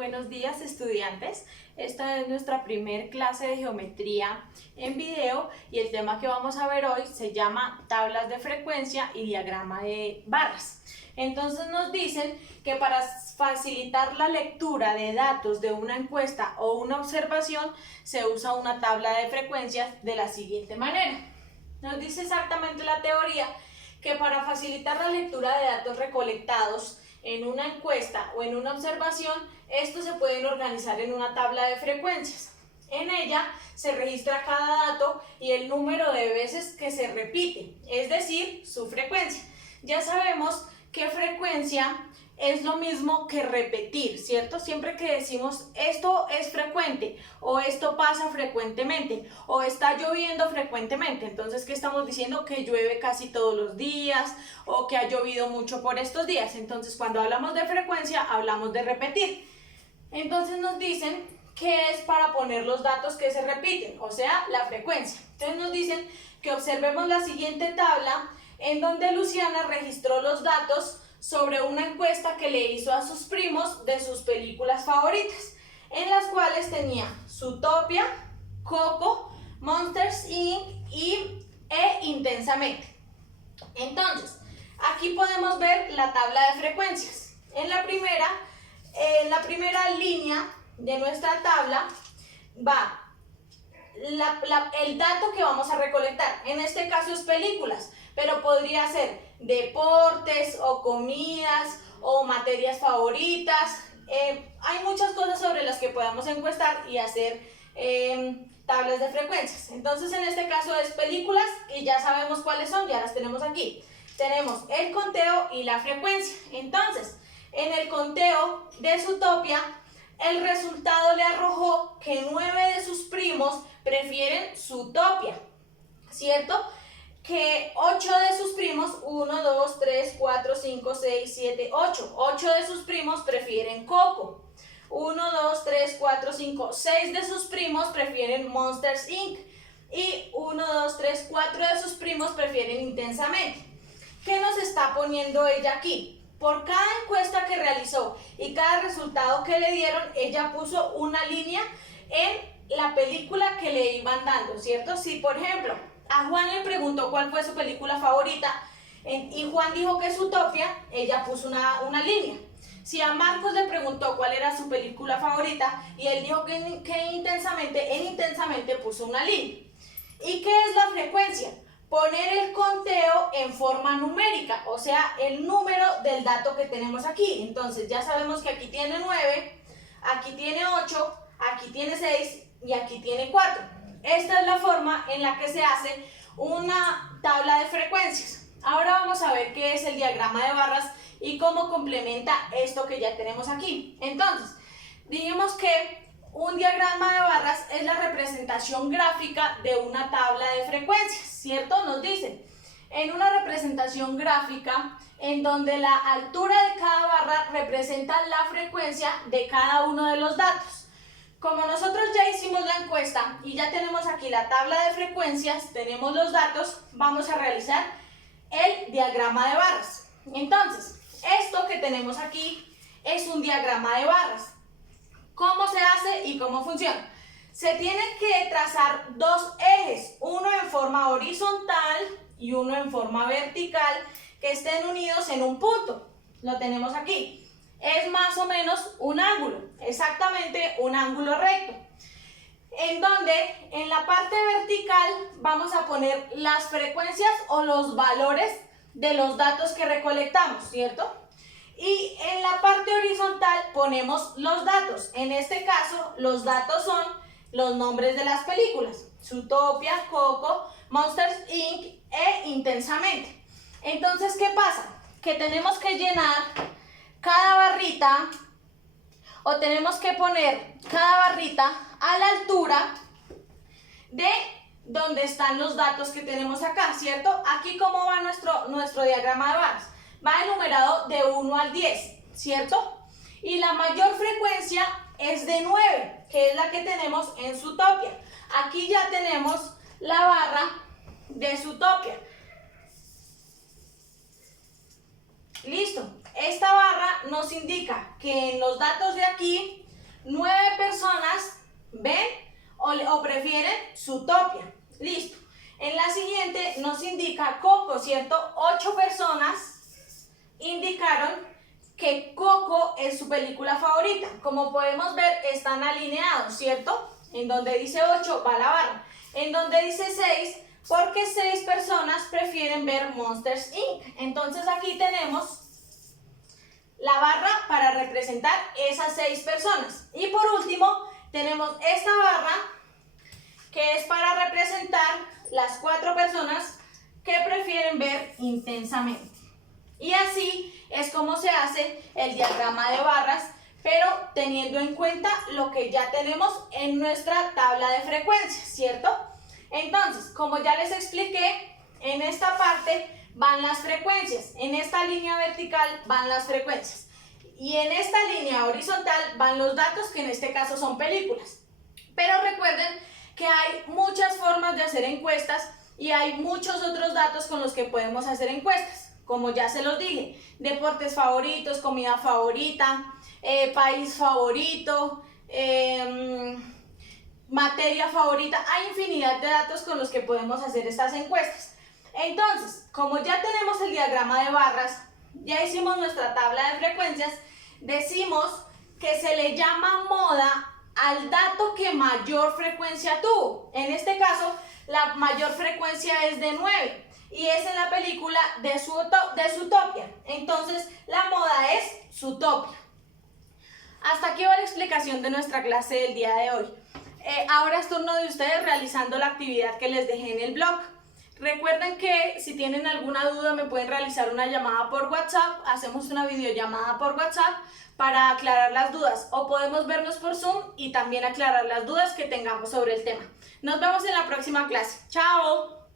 Buenos días, estudiantes. Esta es nuestra primer clase de geometría en video y el tema que vamos a ver hoy se llama tablas de frecuencia y diagrama de barras. Entonces nos dicen que para facilitar la lectura de datos de una encuesta o una observación se usa una tabla de frecuencias de la siguiente manera. Nos dice exactamente la teoría que para facilitar la lectura de datos recolectados en una encuesta o en una observación, estos se pueden organizar en una tabla de frecuencias. En ella se registra cada dato y el número de veces que se repite, es decir, su frecuencia. Ya sabemos que frecuencia es lo mismo que repetir, ¿cierto? Siempre que decimos esto es frecuente o esto pasa frecuentemente o está lloviendo frecuentemente, entonces ¿qué estamos diciendo? Que llueve casi todos los días o que ha llovido mucho por estos días. Entonces cuando hablamos de frecuencia hablamos de repetir. Entonces nos dicen que es para poner los datos que se repiten, o sea, la frecuencia. Entonces nos dicen que observemos la siguiente tabla en donde Luciana registró los datos sobre una encuesta que le hizo a sus primos de sus películas favoritas, en las cuales tenía Zootopia, Coco, Monsters Inc. e Intensamente. Entonces, aquí podemos ver la tabla de frecuencias. En la primera línea de nuestra tabla va el dato que vamos a recolectar. En este caso es películas, pero podría ser deportes o comidas o materias favoritas. Hay muchas cosas sobre las que podamos encuestar y hacer tablas de frecuencias. Entonces en este caso es películas y ya sabemos cuáles son, ya las tenemos aquí. Tenemos el conteo y la frecuencia. Entonces en el conteo de Zootopia el resultado le arrojó que 9 de sus primos prefieren Zootopia, ¿cierto? Que 8 de sus primos, 1, 2, 3, 4, 5, 6, 7, 8. 8 de sus primos prefieren Coco. 1, 2, 3, 4, 5, 6 de sus primos prefieren Monsters Inc. Y 1, 2, 3, 4 de sus primos prefieren Intensamente. ¿Qué nos está poniendo ella aquí? Por cada encuesta que realizó y cada resultado que le dieron, ella puso una línea en la película que le iban dando, ¿cierto? Si, por ejemplo, a Juan le preguntó cuál fue su película favorita y Juan dijo que es Zootopia, ella puso una línea. Si a Marcos le preguntó cuál era su película favorita y él dijo que Intensamente puso una línea. ¿Y qué es la frecuencia? Poner el conteo en forma numérica, o sea, el número del dato que tenemos aquí. Entonces ya sabemos que aquí tiene 9, aquí tiene 8, aquí tiene 6 y aquí tiene 4. Esta es la forma en la que se hace una tabla de frecuencias. Ahora vamos a ver qué es el diagrama de barras y cómo complementa esto que ya tenemos aquí. Entonces, digamos que un diagrama de barras es la representación gráfica de una tabla de frecuencias, ¿cierto? Nos dicen, en una representación gráfica en donde la altura de cada barra representa la frecuencia de cada uno de los datos. Como nosotros ya hicimos la encuesta y ya tenemos aquí la tabla de frecuencias, tenemos los datos, vamos a realizar el diagrama de barras. Entonces, esto que tenemos aquí es un diagrama de barras. ¿Cómo se hace y cómo funciona? Se tienen que trazar dos ejes, uno en forma horizontal y uno en forma vertical, que estén unidos en un punto. Lo tenemos aquí. Es más o menos un ángulo, exactamente un ángulo recto. En donde en la parte vertical vamos a poner las frecuencias o los valores de los datos que recolectamos, ¿cierto? Y en la parte horizontal ponemos los datos. En este caso, los datos son los nombres de las películas: Zootopia, Coco, Monsters Inc. e Intensamente. Entonces, ¿qué pasa? Que tenemos que llenar cada barrita o tenemos que poner cada barrita a la altura de donde están los datos que tenemos acá, ¿cierto? Aquí, ¿cómo va nuestro diagrama de barras? Va enumerado de 1 al 10, ¿cierto? Y la mayor frecuencia es de 9, que es la que tenemos en Zootopia. Aquí ya tenemos la barra de Zootopia. Listo. Esta barra nos indica que en los datos de aquí 9 personas ven o prefieren Zootopia. Listo. En la siguiente nos indica Coco, ¿cierto? 8 personas indicaron que Coco es su película favorita. Como podemos ver, están alineados, ¿cierto? En donde dice 8 va la barra. En donde dice 6, porque 6 personas prefieren ver Monsters Inc. Entonces aquí tenemos la barra para representar esas 6 personas. Y por último, tenemos esta barra que es para representar las 4 personas que prefieren ver Intensamente. Y así es como se hace el diagrama de barras, pero teniendo en cuenta lo que ya tenemos en nuestra tabla de frecuencias, ¿cierto? Entonces, como ya les expliqué, en esta parte van las frecuencias, en esta línea vertical van las frecuencias y en esta línea horizontal van los datos, que en este caso son películas. Pero recuerden que hay muchas formas de hacer encuestas y hay muchos otros datos con los que podemos hacer encuestas. Como ya se los dije, deportes favoritos, comida favorita, país favorito, materia favorita. Hay infinidad de datos con los que podemos hacer estas encuestas. Entonces, como ya tenemos el diagrama de barras, ya hicimos nuestra tabla de frecuencias, decimos que se le llama moda al dato que mayor frecuencia tuvo. En este caso, la mayor frecuencia es de 9 y es en la película de Zootopia. Entonces, la moda es Zootopia. Hasta aquí va la explicación de nuestra clase del día de hoy. Ahora es turno de ustedes realizando la actividad que les dejé en el blog. Recuerden que si tienen alguna duda me pueden realizar una llamada por WhatsApp, hacemos una videollamada por WhatsApp para aclarar las dudas, o podemos vernos por Zoom y también aclarar las dudas que tengamos sobre el tema. Nos vemos en la próxima clase. ¡Chao!